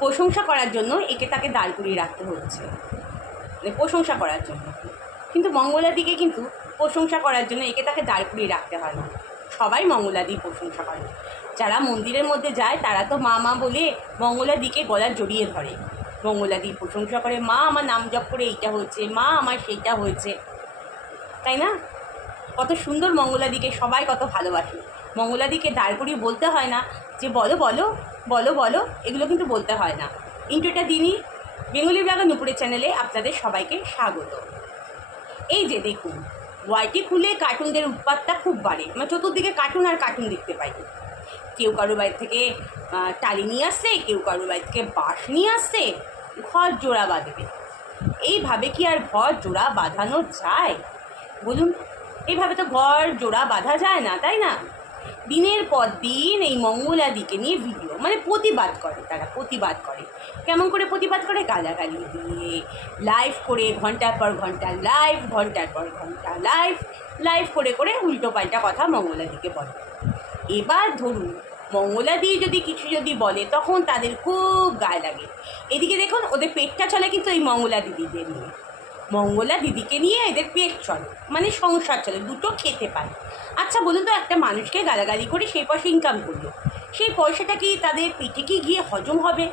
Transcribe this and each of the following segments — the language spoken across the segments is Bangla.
প্রশংসা করার জন্য একে তাকে দাঁড় করিয়ে রাখতে হচ্ছে, মানে প্রশংসা করার জন্য। কিন্তু মঙ্গলাদিকে কিন্তু প্রশংসা করার জন্য একে তাকে দাঁড় করিয়ে রাখতে হয় না। সবাই মঙ্গলাদির প্রশংসা করে। যারা মন্দিরের মধ্যে যায় তারা তো মা মা বলে মঙ্গলাদিকে গলা জড়িয়ে ধরে, মঙ্গলাদির প্রশংসা করে, মা আমার নাম জপ করে এইটা হয়েছে, মা আমার সেইটা হয়েছে, তাই না? কত সুন্দর মঙ্গলাদিকে সবাই কত ভালোবাসে। মঙ্গলাদিকে দাঁড় করিয়ে বলতে হয় না যে বলো বলো বলো বলো, এগুলো কিন্তু বলতে হয় না। ইন্ট্রোটা দিনই বেঙ্গলি ব্লগার নুপুরের চ্যানেলে আপনাদের সবাইকে স্বাগত। এই যে দেখুন, ওয়াইটি খুলে কার্টুনদের উৎপাতটা খুব বাড়ে, মানে চতুর্দিকে কার্টুন আর কার্টুন দেখতে পাই। কেউ কারোর বাড়ি থেকে টালি নিয়ে আসছে, কেউ কারোর বাড়ি থেকে বাঁশ নিয়ে আসছে, ঘর জোড়া বাঁধবে। এইভাবে কি আর ঘর জোড়া বাঁধানো যায় বলুন? এইভাবে তো ঘর জোড়া বাঁধা যায় না, তাই না? দিনের পর দিন এই মঙ্গলাদিকে নিয়ে ভিডিও, মানে প্রতিবাদ করে, তারা প্রতিবাদ করে। কেমন করে প্রতিবাদ করে? গালাগালি দিয়ে, লাইভ করে, ঘন্টার পর ঘন্টা লাইভ, ঘন্টার পর ঘন্টা লাইভ, লাইভ করে করে উল্টো পাল্টা কথা মঙ্গলাদিকে বলে। এবার ধরুন মঙ্গলাদি যদি কিছু যদি বলে তখন তাদের খুব গায়ে লাগে। এদিকে দেখুন ওদের পেটটা চলে কিন্তু এই মঙ্গলা দিদিদের নিয়ে, মঙ্গলা দিদিকে নিয়ে এদের পেট চলে, মানে সংসার চলে, দুটো খেতে পায়। আচ্ছা বলুন তো, একটা মানুষকে গালাগালি করে সেই পয়সা ইনকাম করলো, সেই পয়সাটা কি তাদের পেটে কি গিয়ে হজম হবে?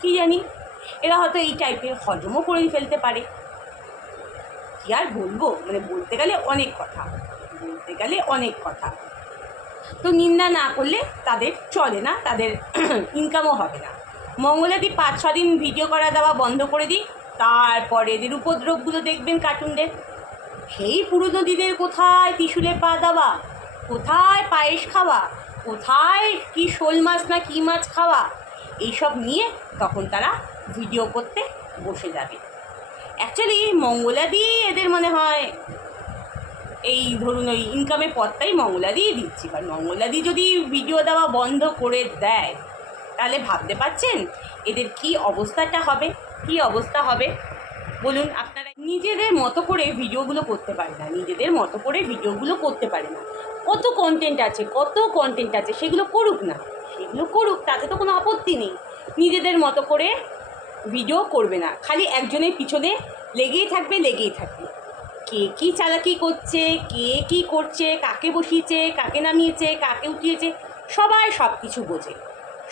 কি জানি, এরা হয়তো এই টাইপের হজমও করে ফেলতে পারে। কি আর বলবো, মানে বলতে গেলে অনেক কথা, বলতে গেলে অনেক কথা। তো নিন্দা না করলে তাদের চলে না, তাদের ইনকামও হবে না। মঙ্গলাদি 5-6 দিন ভিডিও করা দেওয়া বন্ধ করে দিই, তারপরে এদের উপদ্রবগুলো দেখবেন কার্টুনদের। সেই পুরনো দিনের কোথায় ত্রিশূলে পা দেওয়া, কোথায় পায়েস খাওয়া, কোথায় কি শোল মাছ না কী মাছ খাওয়া, এইসব নিয়ে তখন তারা ভিডিও করতে বসে যাবে। অ্যাকচুয়ালি মঙ্গলাদি এদের মনে হয় এই ধরুন ওই ইনকামের পথটাই মঙ্গলাদিই দিচ্ছি। কারণ মঙ্গলাদি যদি ভিডিও দেওয়া বন্ধ করে দেয় তাহলে ভাবতে পারছেন এদের কি অবস্থাটা হবে, কি অবস্থা হবে বলুন আপনারা? নিজেদের মতো করে ভিডিওগুলো করতে পারে না, নিজেদের মতো করে ভিডিওগুলো করতে পারে না। কত কন্টেন্ট আছে, কত কন্টেন্ট আছে, সেগুলো করুক না, সেগুলো করুক, তাতে তো কোনো আপত্তি নেই। নিজেদের মতো করে ভিডিও করবে না, খালি একজনের পিছনে লেগেই থাকবে, লেগেই থাকবে। কে কী চালাকি করছে, কে কী করছে, কাকে বসিয়েছে, কাকে নামিয়েছে, কাকে উঠিয়েছে, সবাই সব কিছু বোঝে,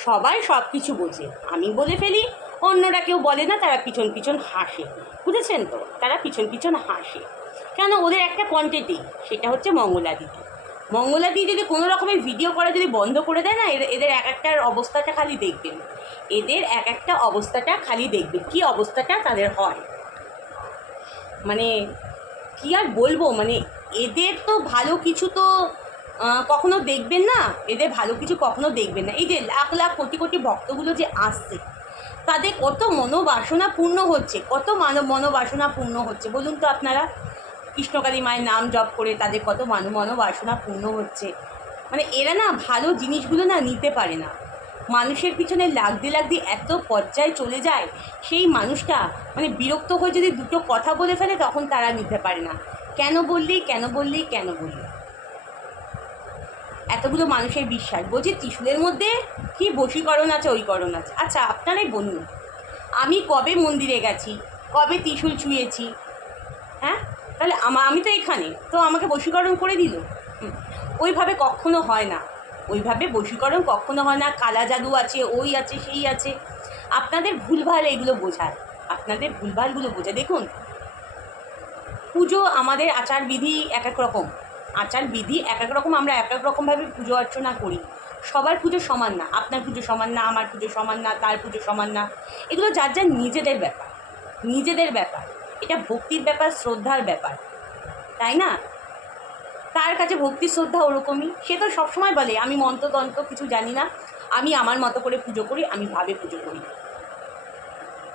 সবাই সব কিছু বোঝে। আমি বলে ফেলি, অন্যরা কেউ বলে না, তারা পিছন পিছন হাসে, বুঝেছেন তো? তারা পিছন পিছন হাসে কেন? ওদের একটা কন্টেন্টই, সেটা হচ্ছে মঙ্গলাদিদি। মঙ্গলাদি যদি কোনো রকমের ভিডিও করা যদি বন্ধ করে দেয় না, এদের এক একটার অবস্থাটা খালি দেখবেন, এদের এক একটা অবস্থাটা খালি দেখবেন, কী অবস্থাটা তাদের হয়। মানে কী আর বলবো, মানে এদের তো ভালো কিছু তো কখনো দেখবেন না, এদের ভালো কিছু কখনো দেখবেন না। এই যে লাখ লাখ কোটি কোটি ভক্তগুলো যে আসছে, তাদের কত মনোবাসনা পূর্ণ হচ্ছে, কত মনোবাসনা পূর্ণ হচ্ছে বলুন তো আপনারা? কৃষ্ণকালী মায়ের নাম জপ করে তাদের কত মনোবাসনা পূর্ণ হচ্ছে। মানে এরা না ভালো জিনিসগুলো না নিতে পারে না, মানুষের পিছনে লাগতে লাগতে এত পর্যায়ে চলে যায়, সেই মানুষটা মানে বিরক্ত হয়ে যদি দুটো কথা বলে ফেলে তখন তারা নিতে পারে না। কেন বললি, কেন বললি, কেন বললি? এতগুলো মানুষের বিশ্বাস, বলছি ত্রিশূলের মধ্যে কি বশীকরণ আছে, ওইকরণ আছে। আচ্ছা আপনারাই বলুন, আমি কবে মন্দিরে গেছি, কবে ত্রিশূল ছুঁয়েছি? হ্যাঁ, তাহলে আমি তো এখানে, তো আমাকে বশীকরণ করে দিল? ওইভাবে কখনো হয় না, ওইভাবে বশীকরণ কখনো হয় না। কালা জাদু আছে, ওই আছে, সেই আছে। আপনাদের ভুলভাল এগুলো বোঝায়, আপনাদের ভুলভালগুলো বোঝায়। দেখুন, পুজো আমাদের আচার বিধি এক এক রকম, আচার বিধি এক এক রকম, আমরা এক এক রকমভাবে পুজো অর্চনা করি। সবার পুজো সমান না, আপনার পুজো সমান না, আমার পুজো সমান না, তার পুজো সমান না। এগুলো যার যার নিজেদের ব্যাপার, নিজেদের ব্যাপার। এটা ভক্তির ব্যাপার, শ্রদ্ধার ব্যাপার, তাই না? তার কাছে ভক্তি শ্রদ্ধা ওরকমই। সে তো সবসময় বলে আমি মন্ত্রতন্ত্র কিছু জানি না, আমি আমার মতো করে পুজো করি, আমি ভাবে পুজো করি।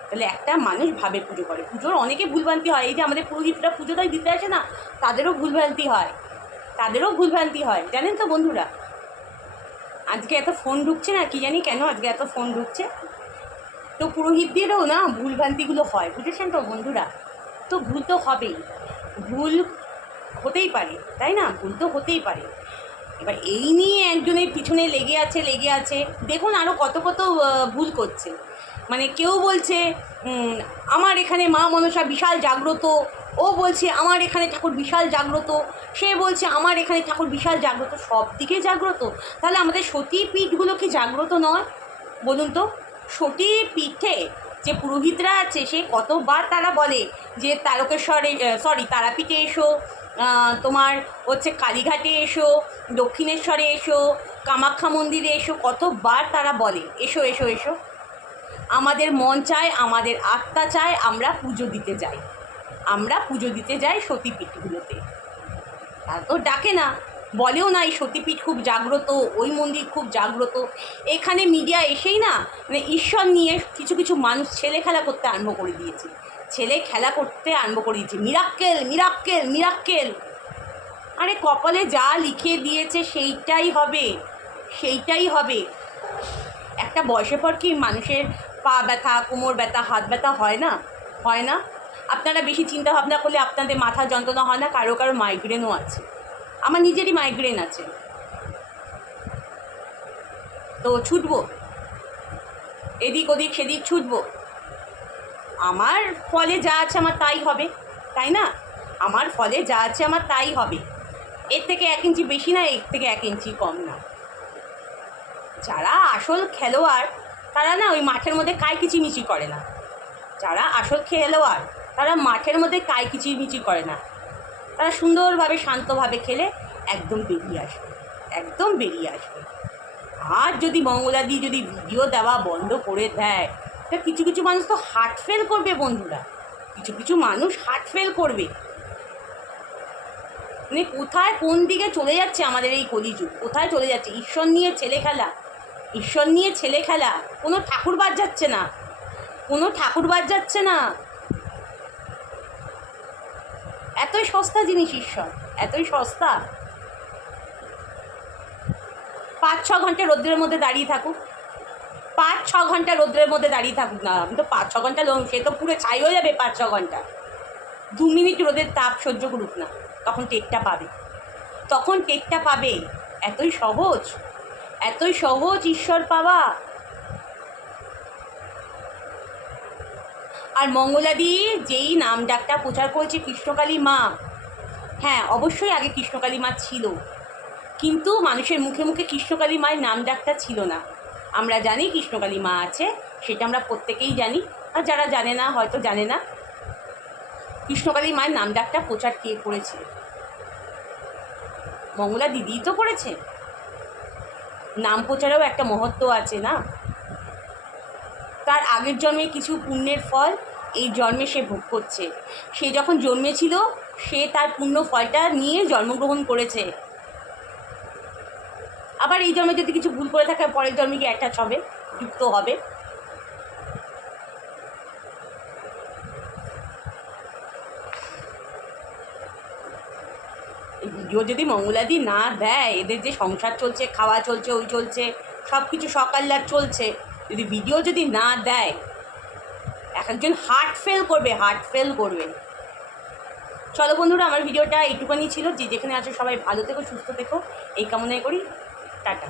তাহলে একটা মানুষ ভাবে পুজো করে, পুজোর অনেকে ভুলভ্রান্তি হয়। এই যে আমাদের পুরোহিতরা পুজোটাই দিতে আসে না, তাদেরও ভুলভ্রান্তি হয়, তাদেরও ভুলভ্রান্তি হয়, জানেন তো বন্ধুরা? আজকে এত ফোন ঢুকছে না, কি জানি কেন আজকে এত ফোন ঢুকছে। তো পুরোহিতদেরও না ভুলভ্রান্তিগুলো হয়, বুঝেছেন তো বন্ধুরা? তো ভুল তো হবেই, ভুল হতেই পারে, তাই না? ভুল তো হতেই পারে। এবার এই নিয়ে একজনের পিছনে লেগে আছে, দেখুন আরও কত কত ভুল করছে। মানে কেউ বলছে আমার এখানে মা মনসা বিশাল জাগ্রত, ও বলছে আমার এখানে ঠাকুর বিশাল জাগ্রত, সে বলছে আমার এখানে ঠাকুর বিশাল জাগ্রত, সব দিকে জাগ্রত। তাহলে আমাদের সতীপীঠগুলো কি জাগ্রত নয় বলুন তো? সতীপীঠে যে পুরোহিতরা আছে সে কতবার তারা বলে যে তারাপীঠে এসো, তোমার হচ্ছে কালীঘাটে এসো, দক্ষিণেশ্বরে এসো, কামাখ্যা মন্দিরে এসো, কতবার তারা বলে এসো এসো এসো। আমাদের মন চায়, আমাদের আত্মা চায়, আমরা পুজো দিতে যাই সতীপীঠগুলোতে। তারা তো ডাকে না, বলেও না এই সতীপীঠ খুব জাগ্রত, ওই মন্দির খুব জাগ্রত। এখানে মিডিয়া এসেই না মানে ঈশ্বর নিয়ে কিছু কিছু মানুষ ছেলে খেলা করতে আরম্ভ করে দিয়েছে, মিরাক্কেল মিরাক্কেল মিরাক্কেল। আরে কপালে যা লিখে দিয়েছে সেইটাই হবে। একটা বয়সের পর কি মানুষের পা ব্যথা, কোমর ব্যথা, হাত ব্যথা হয় না? আপনারা বেশি চিন্তা ভাবনা করলে আপনাদের মাথা যন্ত্রণা হয় না? কারো মাইগ্রেনও আছে, আমার নিজেরই মাইগ্রেন আছে। তো ছুটবো এদিক ওদিক সেদিক, ছুটবো? আমার ফলে যা আছে আমার তাই হবে, তাই না? আমার ফলে যা আছে আমার তাই হবে। এর থেকে 1 ইঞ্চি বেশি না, এর থেকে 1 ইঞ্চি কম না। যারা আসল খেলোয়াড় তারা না ওই মাঠের মধ্যে কাই কিচিমিচি করে না। যারা আসল খেলোয়াড় তারা মাঠের মধ্যে কাই কিচিমিচি করে না। তারা সুন্দরভাবে শান্তভাবে খেলে একদম বেরিয়ে আসবে। আর যদি মঙ্গলাদি যদি ভিডিও দেওয়া বন্ধ করে দেয়, তা কিছু কিছু মানুষ তো হার্ট ফেল করবে বন্ধুরা, কিছু মানুষ হার্ট ফেল করবে। মানে কোথায় কোন দিকে চলে যাচ্ছে আমাদের এই কলিযুগ, কোথায় চলে যাচ্ছে? ঈশ্বর নিয়ে ছেলে খেলা, কোনো ঠাকুর বাদ যাচ্ছে না। এতই সস্তা জিনিস ঈশ্বর, এতই সস্তা। 5-6 ঘন্টা রোদ্রের মধ্যে দাঁড়িয়ে থাকুক, 5-6 ঘন্টা রোদ্রের মধ্যে দাঁড়িয়ে থাকুক না, আমি তো 5-6 ঘন্টা সে তো পুরো ছাই হয়ে যাবে। 5-6 ঘন্টা 2 মিনিট রোদের তাপ সহ্য করুক না, তখন টেকটা পাবে। এতই সহজ ঈশ্বর পাওয়া। আর মঙ্গলাদি যেই নাম ডাকটা প্রচার করেছে কৃষ্ণকালী মা, হ্যাঁ অবশ্যই আগে কৃষ্ণকালী মা ছিল, কিন্তু মানুষের মুখে মুখে কৃষ্ণকালী মায়ের নাম ডাকটা ছিল না। আমরা জানি কৃষ্ণকালী মা আছে, সেটা আমরা প্রত্যেকেই জানি। আর যারা জানে না হয়তো জানে না, কৃষ্ণকালী মায়ের নাম ডাকটা প্রচার কে করেছে? মঙ্গলা দিদিই তো করেছে। নাম প্রচারেও একটা মহত্ব আছে না? তার আগের জন্মে কিছু পুণ্যের ফল এই জন্মে সে ভোগ করছে। সে যখন জন্মেছিল সে তার পুণ্য ফলটা নিয়ে জন্মগ্রহণ করেছে। আবার এই জন্মে যদি কিছু ভুল করে থাকে পরের জন্মে কি অ্যাটাচ হবে, যুক্ত হবে। এই ভিডিও যদি মঙ্গলাদি না দেয়, এদের যে সংসার চলছে, খাওয়া চলছে, ওই চলছে, সব কিছু সকাল্লার চলছে, যদি ভিডিও যদি না দেয়, একজন হার্ট ফেল করবে। চলো বন্ধুরা, আমার ভিডিওটা এইটুখানি ছিল। যে যেখানে আছো সবাই ভালো থেকো, সুস্থ থেকো, এই কামনাই করি। টাটা।